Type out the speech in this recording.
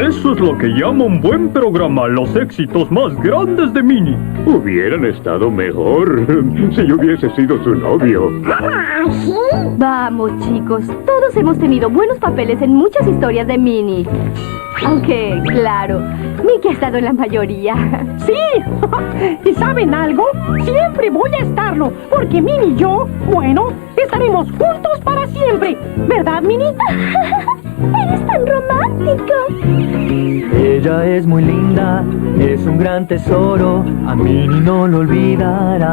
Eso es lo que llama un buen programa, los éxitos más grandes de Minnie. Hubieran estado mejor si yo hubiese sido su novio. Vamos, chicos. Todos hemos tenido buenos papeles en muchas historias de Minnie. Aunque, claro, Mickey ha estado en la mayoría. ¡Sí! ¿Y saben algo? Siempre voy a estarlo, porque Minnie y yo, bueno, estaremos juntos para siempre. ¿Verdad, Minnie? ¡Eres tan romántico! Ella es muy linda, es un gran tesoro, a Minnie no lo olvidará.